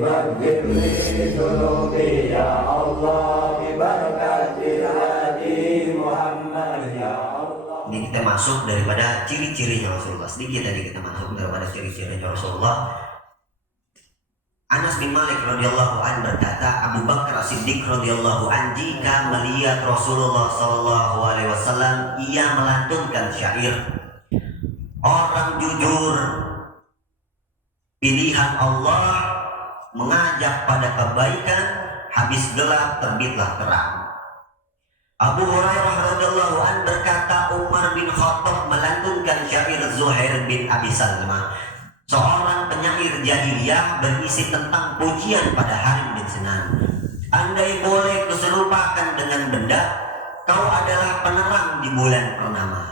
فاغفر لي ذنوبي يا الله ببركة الهادي محمد يا الله. Ini kita masuk daripada ciri-cirinya Rasulullah. Sedikit tadi kita masuk daripada ciri-cirinya Rasulullah. Anas bin Malik radhiyallahu an berkata, Abu Bakar As-Siddiq radhiyallahu an jika melihat Rasulullah sallallahu alaihi wasallam ia melantunkan syair, orang jujur pilihan Allah mengajak pada kebaikan, habis gelap terbitlah terang. Abu Hurairah radhiyallahu an berkata, Umar bin Khattab melantunkan syair Zuhair bin Abi Salma, seorang penyair jahiliyah berisi tentang pujian pada Harim bin Sinan. Andai boleh kuserupakan dengan benda, kau adalah penerang di bulan purnama.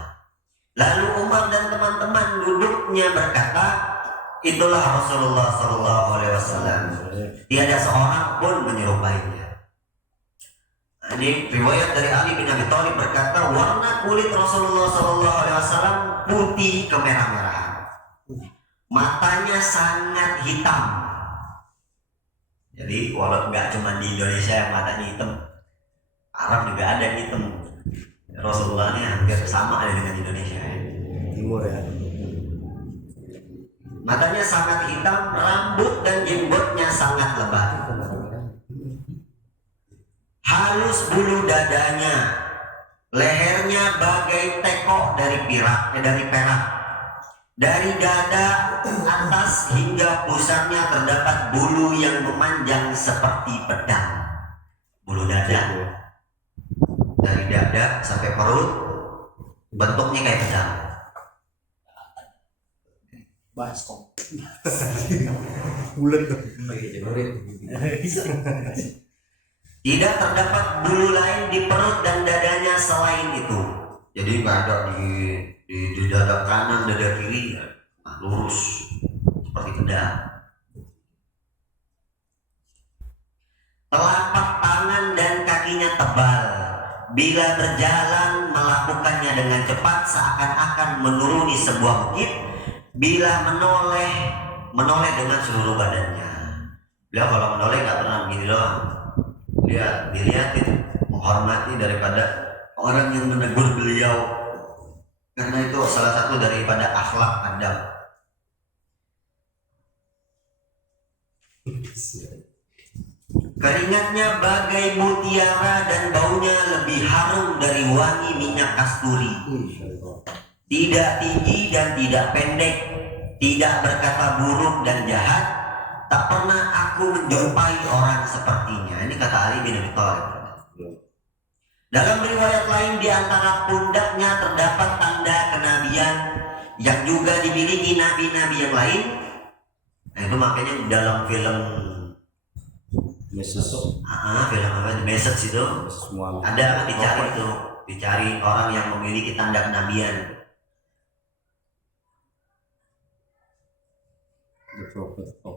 Lalu Umar dan teman-teman duduknya berkata, itulah Rasulullah sallallahu alaihi wasallam. Tiada seorang pun menyerupainya. Ini riwayat dari Ali bin Abi Thalib berkata, warna kulit Rasulullah sallallahu alaihi wasallam putih kemerah-merahan. Matanya sangat hitam. Jadi walau nggak cuma di Indonesia yang matanya hitam, Arab juga ada yang hitam. Rasulullah ini hampir sama ada dengan Indonesia ya. Timur ya. Matanya sangat hitam, rambut dan jenggotnya sangat lebat. Halus bulu dadanya, lehernya bagai tekok dari perak. Dari dada atas hingga pusarnya terdapat bulu yang memanjang seperti pedang. Bulu dada. Dari dada sampai perut bentuknya kayak pedang. Baskom. Bulat tuh. Tidak terdapat bulu lain di perut dan dadanya selain itu. Jadi nggak ada di dada kanan, dada kiri, lurus seperti pedang. Telapak tangan dan kakinya tebal. Bila berjalan melakukannya dengan cepat seakan-akan menuruni sebuah bukit. Bila menoleh dengan seluruh badannya. Beliau kalau menoleh nggak pernah begini doang. Dia dilihatin, menghormati daripada orang yang menegur beliau. Karena itu salah satu daripada akhlak adab. Keringatnya bagai mutiara dan baunya lebih harum dari wangi minyak kasturi. Tidak tinggi dan tidak pendek, tidak berkata buruk dan jahat. Tak pernah aku menjumpai orang sepertinya. Ini kata Ali bin Abi Thalib. Dalam riwayat lain di antara pundaknya terdapat tanda kenabian yang juga dimiliki nabi-nabi yang lain. Nah, itu makanya dalam film film apa? The Message itu ada dicari orang yang memiliki tanda kenabian.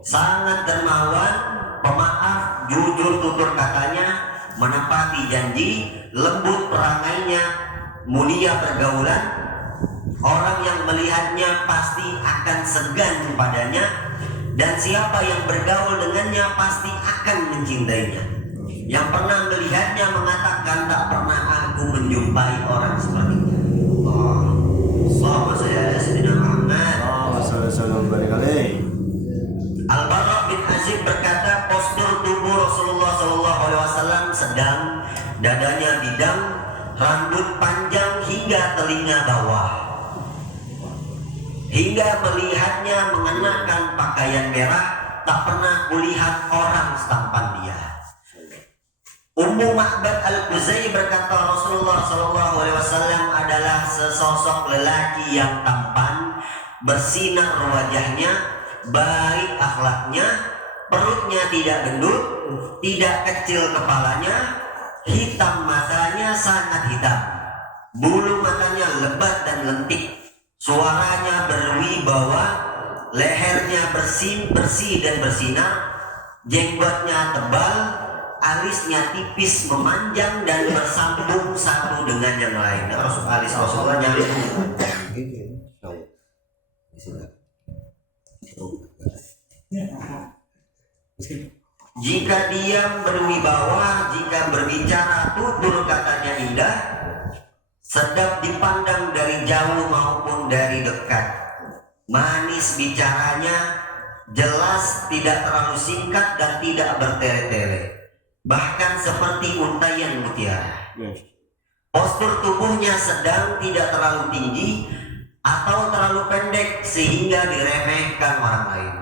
Sangat dermawan, pemaaf, jujur tutur katanya, menepati janji, lembut perangainya, mulia pergaulan. Orang yang melihatnya pasti akan segan padanya, dan siapa yang bergaul dengannya pasti akan mencintainya. Yang pernah melihatnya mengatakan, tak pernah aku menjumpai orang sepertinya. Allahumma shalli ala sayyidina Muhammad. Al-Bara bin Azib berkata, postur tubuh Rasulullah SAW sedang, dadanya bidang, rambut panjang hingga telinga bawah. Hingga melihatnya mengenakan pakaian merah, tak pernah kulihat orang setampan dia. Ummu Ma'bad Al-Khuzai berkata, Rasulullah SAW adalah sesosok lelaki yang tampan, bersinar wajahnya, baik akhlaknya, perutnya tidak gendut, tidak kecil kepalanya, hitam matanya sangat hitam, bulu matanya lebat dan lentik, suaranya berwibawa, lehernya bersih dan bersinar, jenggotnya tebal, alisnya tipis memanjang dan bersambung satu dengan yang lain. Alis Rasulullah nyambung. Jika diam berwibawa, jika berbicara tutur katanya indah, sedap dipandang dari jauh maupun dari dekat. Manis bicaranya, jelas, tidak terlalu singkat dan tidak bertele-tele. Bahkan seperti untaian mutiara. Postur tubuhnya sedang, tidak terlalu tinggi atau terlalu pendek sehingga diremehkan orang lain.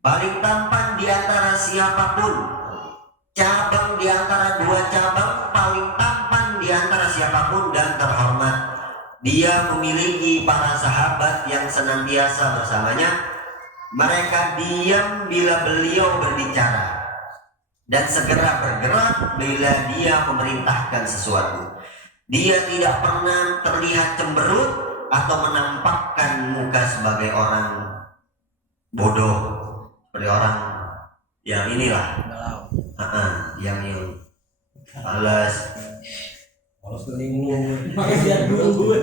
Paling tampan di antara siapapun, cabang di antara dua cabang, paling tampan di antara siapapun dan terhormat. Dia memiliki para sahabat yang senantiasa bersamanya. Mereka diam bila beliau berbicara dan segera bergerak bila dia memerintahkan sesuatu. Dia tidak pernah terlihat cemberut atau menampakkan muka sebagai orang bodoh, seperti orang yang inilah, yang alas. Harus kelingung. Makasih dulu.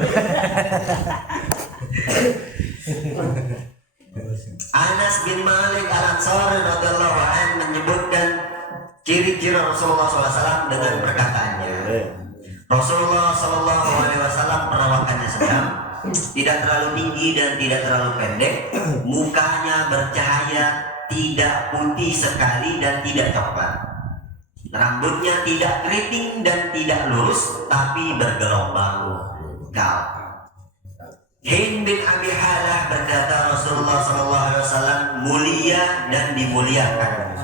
Anas bin Malik Al-Ansari radhiyallahu anhu menyebutkan ciri-ciri Rasulullah SAW dengan perkataannya. Rasulullah SAW perawakannya sedang, tidak terlalu tinggi dan tidak terlalu pendek, mukanya bercahaya, tidak putih sekali dan tidak coklat. Rambutnya tidak keriting dan tidak lurus, tapi bergelombang gal. Hind bin Abi Halah berkata, Rasulullah SAW mulia dan dimuliakan.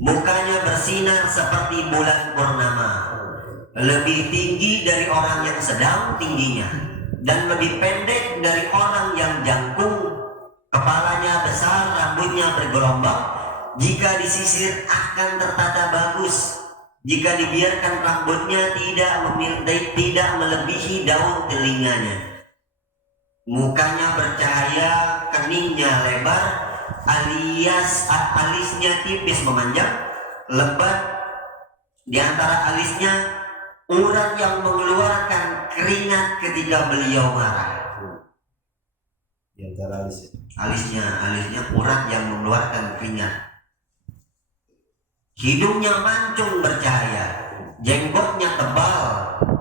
Mukanya bersinar seperti bulan purnama, lebih tinggi dari orang yang sedang tingginya, dan lebih pendek dari orang yang jangkung. Kepalanya besar, rambutnya bergelombang. Jika disisir akan tertata bagus. Jika dibiarkan rambutnya tidak melebihi daun telinganya. Mukanya bercahaya, keningnya lebar, alisnya tipis memanjang, lebat. Di antara alisnya urat yang mengeluarkan keringat ketika beliau marah. Di antara Alisnya urat yang mengeluarkan keringat. Hidungnya mancung bercahaya, jenggotnya tebal,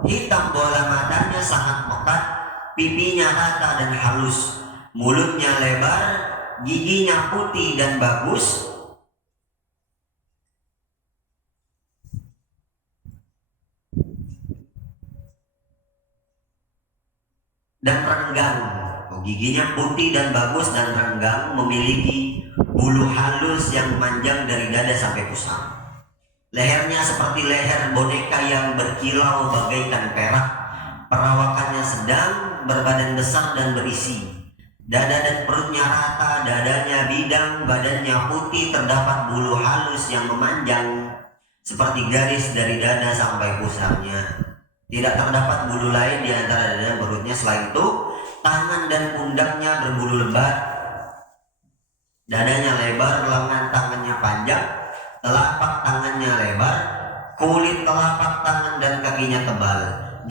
hitam bola matanya sangat pekat, pipinya rata dan halus, mulutnya lebar, giginya putih dan bagus, dan renggang. Giginya putih dan bagus dan renggang, memiliki bulu halus yang memanjang dari dada sampai pusar. Lehernya seperti leher boneka yang berkilau bagaikan perak. Perawakannya sedang, berbadan besar dan berisi. Dada dan perutnya rata, dadanya bidang, badannya putih, terdapat bulu halus yang memanjang seperti garis dari dada sampai pusarnya. Tidak terdapat bulu lain di antara dada dan perutnya. Selain itu, tangan dan pundaknya berbulu lebat, dadanya lebar, lengan tangannya panjang, telapak tangannya lebar, kulit telapak tangan dan kakinya tebal,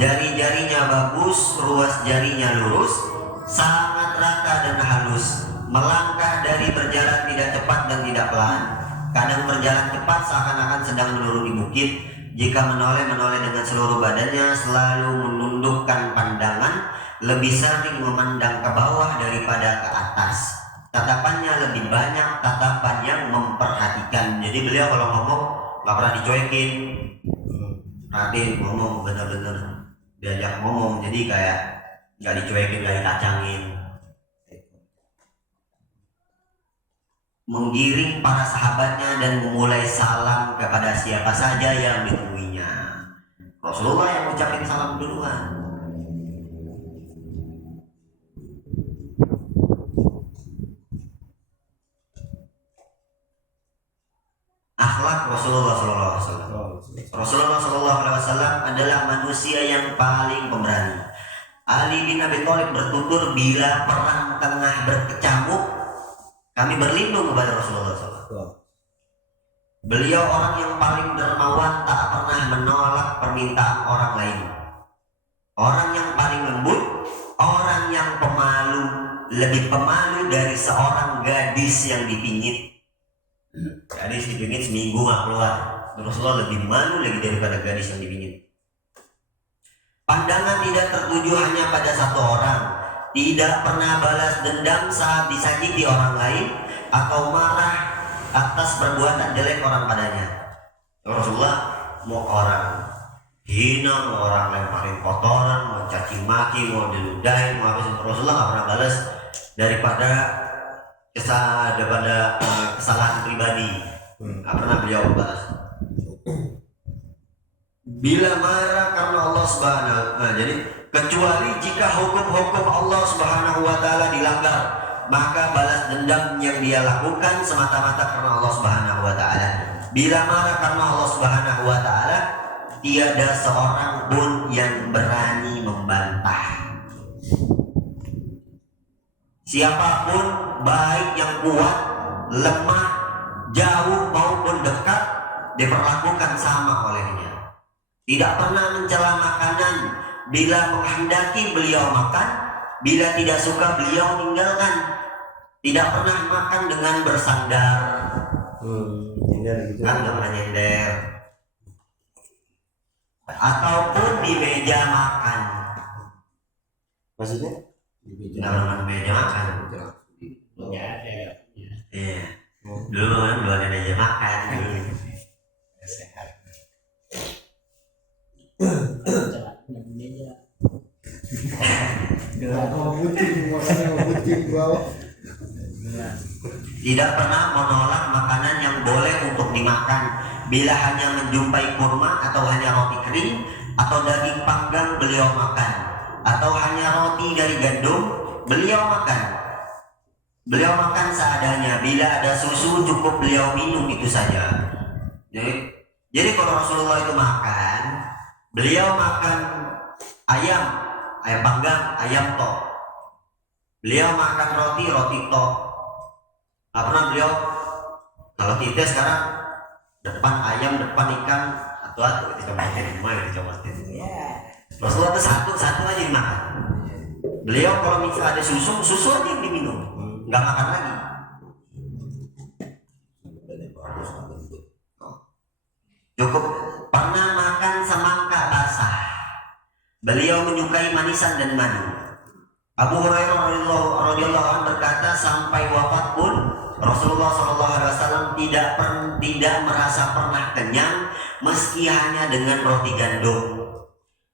jari-jarinya bagus, ruas jarinya lurus, sangat rata dan halus, melangkah dari berjalan tidak cepat dan tidak pelan, kadang berjalan cepat seakan-akan sedang menuruni bukit. Jika menoleh dengan seluruh badannya, selalu menundukkan pandangan, lebih sering memandang ke bawah daripada ke atas. Tatapannya lebih banyak tatapan yang memperhatikan. Jadi beliau kalau ngomong gak pernah dicuekin. Raden ngomong bener-bener diajak ngomong, jadi kayak gak dicuekin, gak dikacangin. Menggiring para sahabatnya dan memulai salam kepada siapa saja yang ditemuinya. Rasulullah yang ucapin salam duluan. Akhlak Rasulullah SAW. Rasulullah SAW adalah manusia yang paling pemberani. Ali bin Abi Thalib bertutur, bila perang tengah berkecamuk, kami berlindung kepada Rasulullah SAW. Beliau orang yang paling dermawan, tak pernah menolak permintaan orang lain. Orang yang paling lembut, orang yang pemalu, lebih pemalu dari seorang gadis yang dipingit. Jadi si bingit seminggu nggak keluar. Rasulullah lebih malu lagi daripada gadis yang dibingit. Pandangan tidak tertuju hanya pada satu orang, tidak pernah balas dendam saat disakiti orang lain atau marah atas perbuatan jelek orang padanya. Rasulullah mau orang hina, mau orang lemparin kotoran, mau caci maki, mau diludahin, mau apa, Rasulullah nggak pernah balas daripada kesalahan pribadi. Nggak pernah beliau balas. Bila marah karena Allah Subhanahu, jadi kecuali jika hukum-hukum Allah Subhanahu wa taala dilanggar, maka balas dendam yang dia lakukan semata-mata karena Allah Subhanahu wa taala. Bila marah karena Allah Subhanahu wa taala, tiada seorang pun yang berani membantah. Siapapun, baik yang kuat, lemah, jauh maupun dekat, diperlakukan sama olehnya. Tidak pernah mencela makanan, bila menghendaki beliau makan, bila tidak suka beliau tinggalkan. Tidak pernah makan dengan bersandar. Nyender gitu. Kan nggak pernah nyender. Ataupun di meja makan. Maksudnya? Nggak pernah di meja makan. Iya. Dulu kan belum ada meja makan. Sehat. Tidak pernah menolak makanan yang boleh untuk dimakan bila hanya menjumpai kurma atau hanya roti kering atau daging panggang beliau makan, atau hanya roti dari gandum beliau makan. Beliau makan seadanya. Bila ada susu cukup beliau minum itu saja. Jadi kalau Rasulullah itu makan, beliau makan ayam panggang, ayam tok. Beliau makan roti tok. Gak pernah beliau, kalau kita sekarang depan ayam, depan ikan, atau dicobatin semua ya dicobatin. Rasulullah itu satu aja dimakan. Beliau kalau misalnya ada susu aja yang diminum, nggak makan lagi. Cukup pernah makan semangka basah. Beliau menyukai manisan dan madu. Abu Hurairah radhiyallahu anhu berkata, sampai wafat pun Rasulullah SAW tidak merasa pernah kenyang meski hanya dengan roti gandum.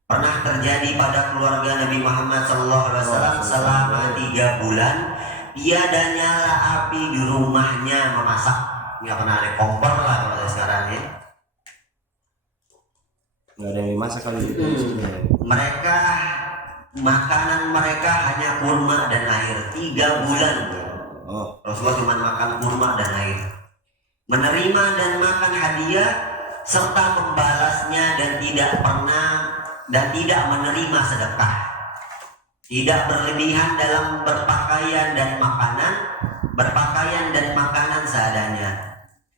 Pernah terjadi pada keluarga Nabi Muhammad SAW selama 3 bulan tiada nyala api di rumahnya memasak. Nggak pernah ada kompor lah kalau sekarang ya. Nggak ada yang dimasak kali itu. Makanan mereka hanya kurma dan air 3 bulan. Rasulullah cuma makan kurma dan air. Menerima dan makan hadiah serta membalasnya dan tidak menerima sedekah. Tidak berlebihan dalam berpakaian dan makanan seadanya.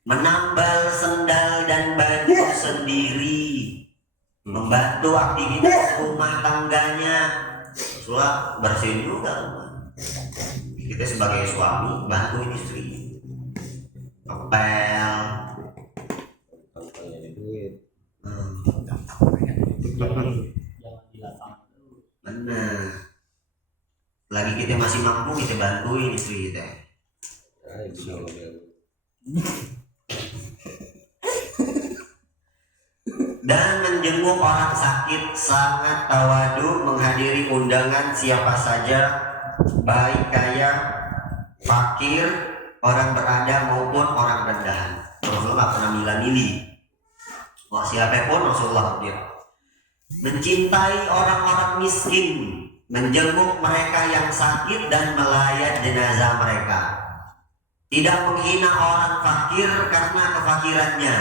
Menambal sendal dan baju sendiri. Membantu aktivitas rumah tangganya. Rasulullah bersihin juga rumah. Kita sebagai suami bantuin istri. Ngepel. Benar. Lagi kita masih mampu, kita bantuin istri kita. Dan menjenguk orang sakit, sangat tawadu menghadiri undangan siapa saja, baik kaya, fakir, orang berada maupun orang rendahan. Rasulullah pernah milih-milih. Mau siapapun Rasulullah dia. Mencintai orang-orang miskin, menjenguk mereka yang sakit dan melayat jenazah mereka. Tidak menghina orang fakir karena kefakirannya,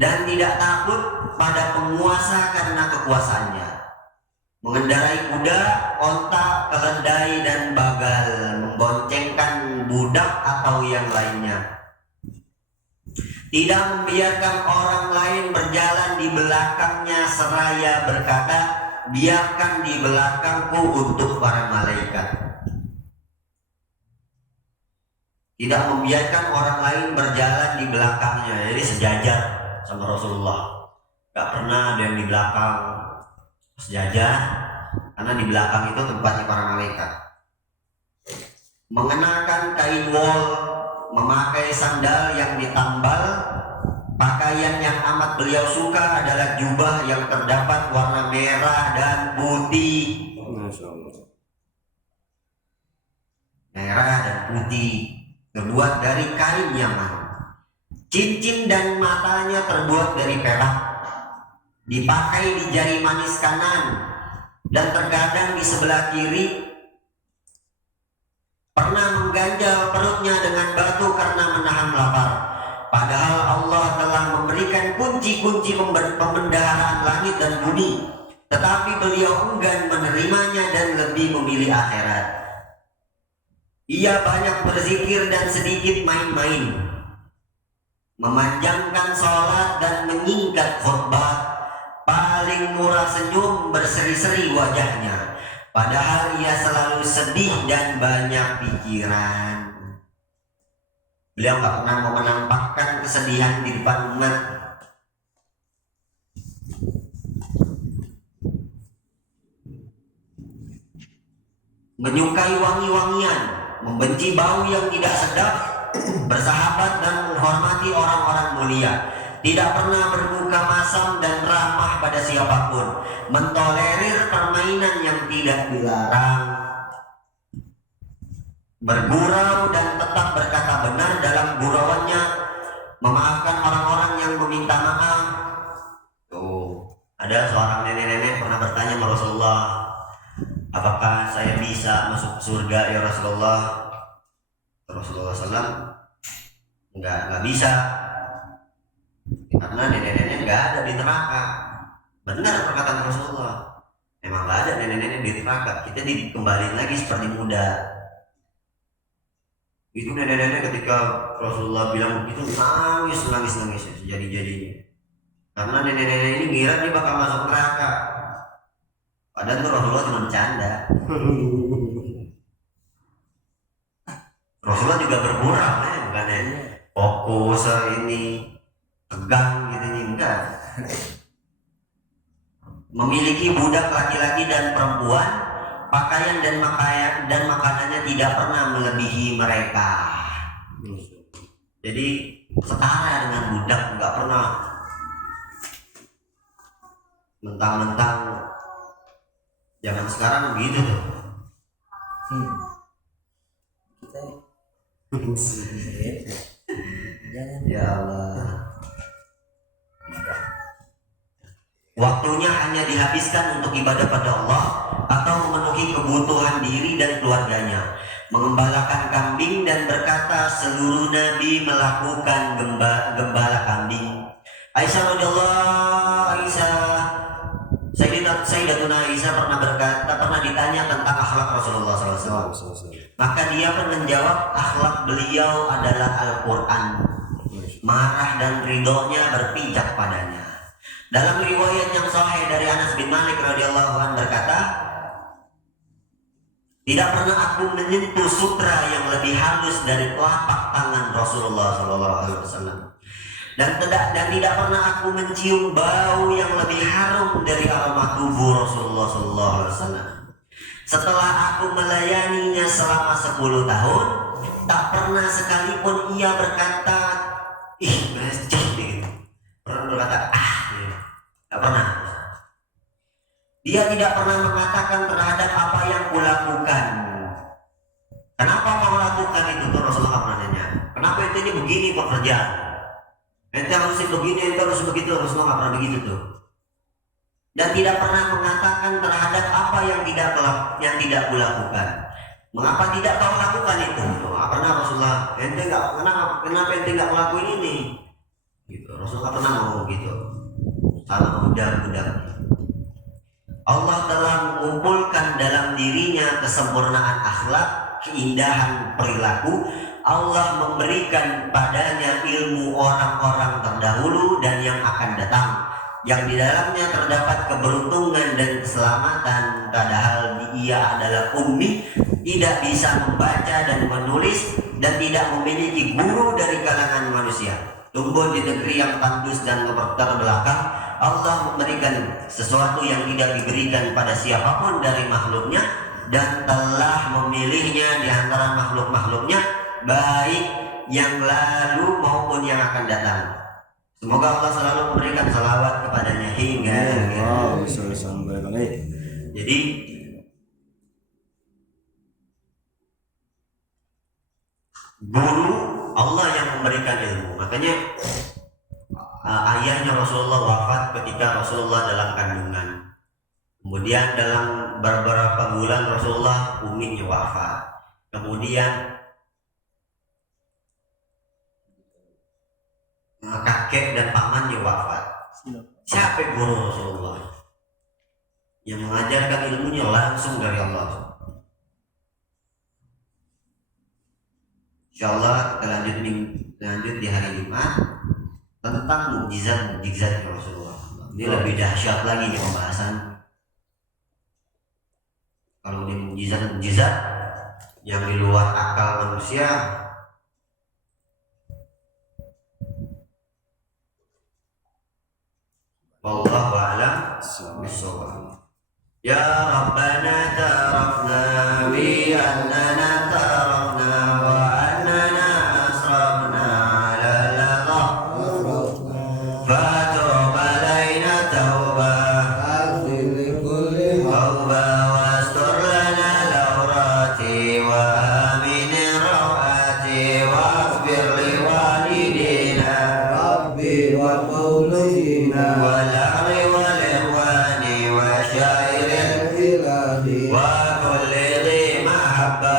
dan tidak takut pada penguasa karena kekuasaannya. Mengendarai kuda, onta, keledai dan bagal, memboncengkan budak atau yang lainnya. Tidak membiarkan orang lain berjalan di belakangnya seraya berkata, biarkan di belakangku untuk para malaikat. tidak membiarkan orang lain berjalan di belakangnya, jadi sejajar sama Rasulullah. Gak pernah ada yang di belakang, sejajar, karena di belakang itu tempatnya para malaikat. Mengenakan kain wol, memakai sandal yang ditambal. Pakaian yang amat beliau suka adalah jubah yang terdapat warna merah dan putih. Masya Allah. Merah dan putih, terbuat dari kain yaman. Cincin dan matanya terbuat dari perak, dipakai di jari manis kanan dan terkadang di sebelah kiri. Pernah mengganjal perutnya dengan batu karena menahan lapar. Padahal Allah telah memberikan kunci-kunci pembendaharaan langit dan bumi, tetapi beliau enggan menerimanya dan lebih memilih akhirat. Ia banyak berzikir dan sedikit main-main, memanjangkan sholat dan menyingkat khutbah. Paling murah senyum, berseri-seri wajahnya, padahal ia selalu sedih dan banyak pikiran. Beliau gak pernah mau menampakkan kesedihan di depan umat. Menyukai wangi-wangian, membenci bau yang tidak sedap, bersahabat dan menghormati orang-orang mulia, tidak pernah bermuka masam dan ramah pada siapapun, mentolerir permainan yang tidak dilarang, bergurau dan tetap berkata benar dalam gurauannya, memaafkan orang-orang yang meminta maaf. Tuh, ada seorang nenek-nenek pernah bertanya kepada Rasulullah, apakah saya bisa masuk surga ya Rasulullah? Rasulullah SAW nggak bisa, karena nenek-nenek nggak ada di neraka. Benar perkataan Rasulullah, memang nggak ada nenek-nenek di neraka. Kita dikembaliin lagi seperti muda. Itu nenek-nenek ketika Rasulullah bilang begitu nangis sejadi-jadinya, karena nenek-nenek ini ngira dia bakal masuk neraka. Padahal itu Rasulullah cuma bercanda. Rasulullah juga bergurau ya, bukannya fokus ini tegang gitu enggak. Memiliki budak laki-laki dan perempuan, pakaian dan makanannya tidak pernah melebihi mereka. Jadi setara dengan budak, nggak pernah mentang-mentang. Zaman sekarang begitu tuh. Ya Allah. Waktunya hanya dihabiskan untuk ibadah pada Allah atau memenuhi kebutuhan diri dan keluarganya, mengembalakan kambing dan berkata seluruh nabi melakukan gembala kambing. Aisyah radhiyallahu Sayyidatuna Aisyah pernah ditanya tentang akhlak Rasulullah SAW. Maka dia pun menjawab, akhlak beliau adalah Al-Quran. Marah dan ridhonya berpijak padanya. Dalam riwayat yang sahih dari Anas bin Malik radhiyallahu anhu berkata, tidak pernah aku menyentuh sutra yang lebih halus dari telapak tangan Rasulullah SAW. Dan tidak pernah aku mencium bau yang lebih harum dari aroma tubuh Rasulullah SAW. Setelah aku melayaninya selama 10 tahun, tak pernah sekalipun ia berkata, ih becek gitu. Pernah berkata, gitu. Tak pernah. Dia tidak pernah mengatakan terhadap apa yang kulakukan, kenapa kau lakukan itu? Tuh Rasulullah pernah nanya, kenapa itu ini begini pekerjaan? Ente harus begini, ente harus begitu. Rasulullah nggak pernah begitu tuh. Dan tidak pernah mengatakan terhadap apa yang tidak kulakukan, mengapa tidak kau lakukan itu? Nggak pernah Rasulullah. Ente nggak kenapa ente nggak ngelakuin ini? Gitu. Rasulullah pernah ngomong gitu. Salah budak-budak. Allah telah mengumpulkan dalam dirinya kesempurnaan akhlak, keindahan perilaku. Allah memberikan padanya ilmu orang-orang terdahulu dan yang akan datang. yang di dalamnya terdapat keberuntungan dan keselamatan, padahal ia adalah ummi, tidak bisa membaca dan menulis, dan tidak memiliki guru dari kalangan manusia. Tumbuh di negeri yang tandus dan terbelakang, Allah memberikan sesuatu yang tidak diberikan pada siapapun dari makhluknya, dan telah memilihnya di antara makhluk-makhluknya, baik yang lalu maupun yang akan datang. Semoga Allah selalu memberikan salawat kepadanya hingga Jadi guru Allah yang memberikan ilmu. Makanya ayahnya Rasulullah wafat ketika Rasulullah dalam kandungan. Kemudian dalam beberapa bulan Rasulullah umminya wafat. Kemudian kakek dan pamannya wafat. Siapa guru Rasulullah? Yang mengajarkan ilmunya langsung dari Allah. Insyaallah kita lanjut di hari Jumat tentang mukjizat Rasulullah. Ini lebih dahsyat lagi nih pembahasan. Kalau di mukjizat yang di luar akal manusia, wallahu a'lam bishawab. Ya Rabbana tarafna bi annana tarafna wa annana asrafna ala ladha fatub alaina tawbah wastur lana lawrati wa amin rawati waghfir li walidina rabbi wa maulina wal ahli wal ikhwani wa syairil ilahi wa kulli dhi mahabba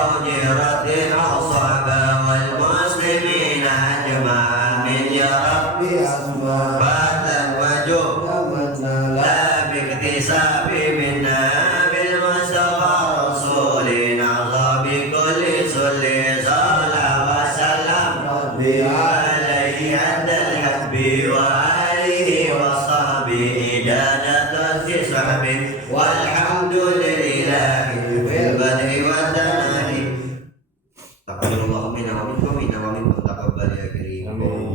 aw jiratin aw sahaba wal muslimina ajma'in min ya rabbi asma fatan wajub la biktisabi minna bil mustafa rasulina Allah bi kulli sulli salam wa salam rabbi alaihi adal habbi wa alihi wa sahbihi idadatun fi sahbi walhamdulillahi fil badri wa tanari. Taqabbalallahu minna wa minkum innahu minkum taqabbal ya karim.